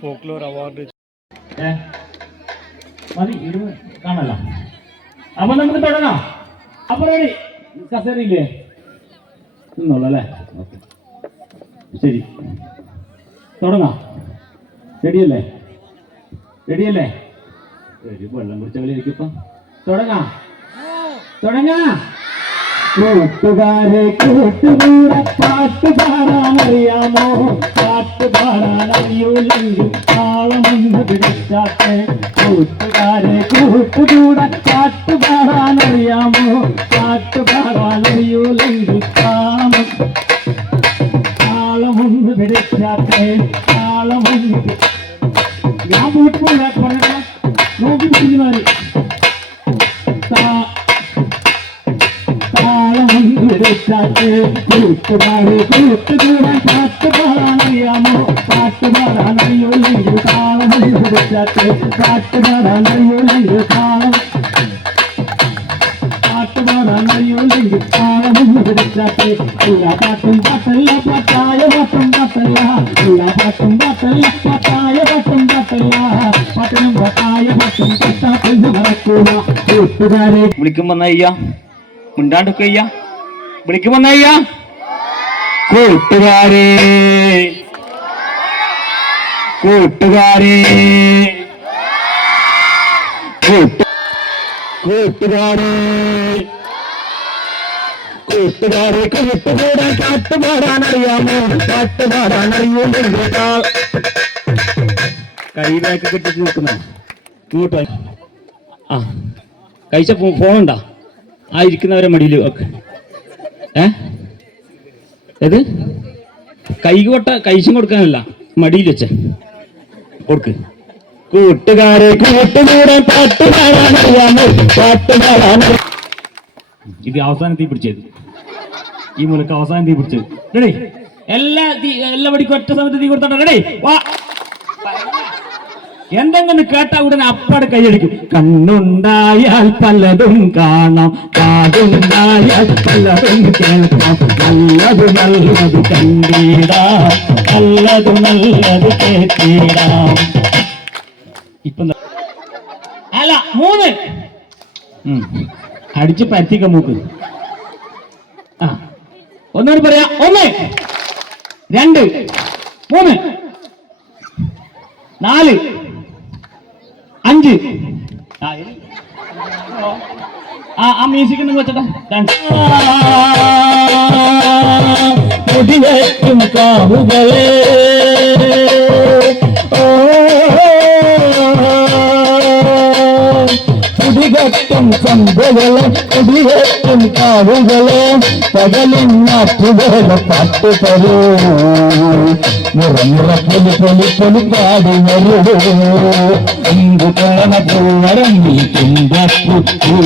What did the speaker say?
Folklore award? മതി കാണല്ല അപ്പൊ നമുക്ക് തുടങ്ങാം. അപ്പൊ റെഡി കസേരയില്ലേ നിന്നോളൂ അല്ലേ? ശരി. തുടങ്ങാം. റെഡിയല്ലേ റെഡിയല്ലേ ഒരു വെള്ളം കുടിച്ച കളി ഇരിക്കപ്പം തുടങ്ങാം. തുടങ്ങാം. കൂട്ടുകാരെ കൂട്ടുകൂടെ പാട്ട് പാടാനറിയാമോ പാട്ട് പാടാനറിയൂലെങ്കിൽ താളമെന്ന് പിടിച്ചാട്ടെ കൂട്ടുകാരെ കൂട്ടുകൂടാൻ പാട്ട് പാടാനറിയാമോ പാട്ട് പാടാനറിയൂലെങ്കിൽ താളം താളമൊന്ന് പിടിച്ചാട്ടെ താളമൊന്ന് ഞാൻ വീട്ടിൽ നോക്കി കൂട്ടുപാട് കൂട്ടുകൂടാൻ പാട്ട് പാടാനറിയാമോ പാട്ട് പാടാനറിയൂല്ലെങ്കിൽ താളമൊന്നിരച്ചാട്ട് പാട്ട് പാടാനറിയൂല്ലെങ്കിൽ താളം പാട്ട് പാടാനറിയൂല്ലെങ്കിൽ താളമൊന്നിരച്ചാട്ട് എല്ലാ പാട്ടും പാട്ടല്ല പാട്ടായ പാട്ടും പാട്ടും പാട്ടല്ല പാട്ടായ പാട്ടും പാട്ടല്ല പാട്ടിനും പാട്ടായ പാട്ടും പട്ടാത്തെന്ന് മറക്കൂല കൂട്ടുകാരെ വിളിക്കുമ്പോ അയ്യ മുണ്ടാണ്ടൊക്കെ അയ്യ വിളിക്കുമ്പോ അയ്യ കൂട്ടുകാരെ. കൂട്ടുകാരെ. കൂട്ടു കൂട്ടുകാരെ. കൂട്ടുകാരെ കൂട്ടുകൂടാൻ പാട്ടുപാടാൻ അറിയാമോ പാട്ടുപാടാൻ അറിയുമെങ്കിൽ കൈ ബാക്ക് കെട്ടിട്ട് നിൽക്കുന്ന. ഇങ്ങോട്ട് ആ കഴിച്ച ഫോണുണ്ടാ? ആ ഇരിക്കുന്നവരെ മടിയിൽ ഒക്കെ. ഏത്? കൈ കൊട്ട കൈശം കൊടുക്കാനല്ല മടിയിൽ വെച്ച. കൊടുക്ക്. കൂട്ടുകാരെ കൂട്ടുകൂടാൻ പാട്ടുപാടാൻ അറിയാമോ? ഇത് അവസാനം തീ പിടിച്ചത് ഈ അവസാനം തീ പിടിച്ചത് റെഡി. എല്ലാ എല്ലാ പടിക്കും ഒറ്റ സമയത്ത് തീ കൊടുത്തോട്ടെ റെഡി. വാ. എന്തെങ്കിലും കേട്ടാ ഉടനെ അപ്പാട് കൈയടിക്കും. കണ്ണുണ്ടായാൽ പലതും കാണാം. കാതുണ്ടായാൽ പലതും കേൾക്കാം. നല്ലത് നല്ലത് കണ്ടിടാം. നല്ലത് നല്ലത് കേട്ടീടാം. ഇപ്പൊ? അല്ല മൂന്ന്. അടിച്ച് പരത്തിക്ക മൂക്ക്. ആ. ഒന്നുകൂടി പറയാ. ഒന്ന്. രണ്ട്. മൂന്ന്. നാല്. അഞ്ച്. ആ, ആ മ്യൂസിക് നിങ്ങൾ വെച്ചട്ടെ. മുടിവെക്കും കാവുകളെ. കുടികെട്ടും കൊമ്പുകളെ കുടികെട്ടും കാവുകളെ. പകലിൻ നാട്ടുകളെ പാട്ട് തരൂ முறமுற பொலி பொலி பொலி பாடி வருவோம் அங்கு போன பூவரம் நீ தும்ப புத்தே